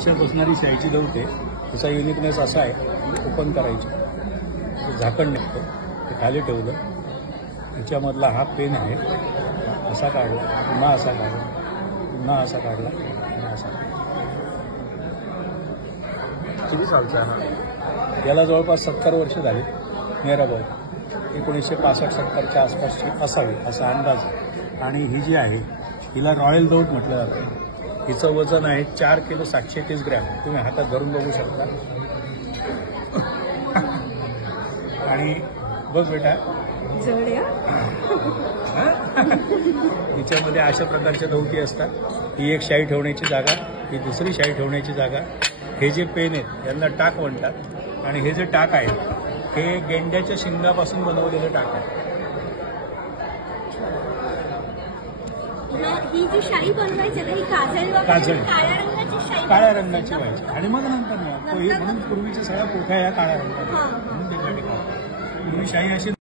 खिशात बसणारी शाईची दौत आहे. त्याचा युनिकनेस असा आहे, ओपन करायची, झाकण निघतं, ते खाली ठेवलं, त्याच्यामधला हा पेन आहे, असा काढला, पुन्हा असा काढला, पुन्हा असा काढला, पुन्हा असा काढला. किती सालचा आहे? याला जवळपास 70 वर्ष झाली. मेराबाई 1965-70च्या आसपासची असावी असा अंदाज आहे. आणि ही जी आहे हिला रॉयल दौत म्हटलं जातं. हिचं वजन आहे 4 किलो 730 ग्रॅम. तुम्ही हातात धरून बघू शकता. आणि बघ बेटा, हिच्यामध्ये अशा प्रकारच्या दौती असतात. ही एक शाई ठेवण्याची जागा, ही दुसरी शाई ठेवण्याची जागा. हे जे पेन आहेत यांना टाक म्हणतात. आणि हे जे टाक आहे हे गेंड्याच्या शिंगापासून बनवलेलं टाक आहे. ही जी शाई बनवायची ना, ही काजळ काळ्या रंगाची व्हायची. आणि मग नंतर म्हणून पूर्वीच्या सगळ्या पोथ्या या काळ्या रंगाच्या. म्हणून ते पूर्वी शाई अशी